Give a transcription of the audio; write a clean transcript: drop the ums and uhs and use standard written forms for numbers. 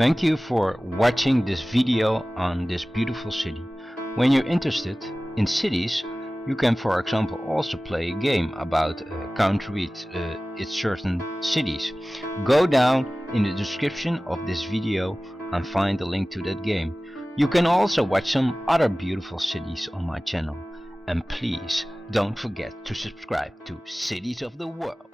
Thank you for watching this video on this beautiful city. When you're interested in cities, you can, for example, also play a game about a country with its certain cities. Go down in the description of this video and find the link to that game. You can also watch some other beautiful cities on my channel. And please don't forget to subscribe to Cities of the World.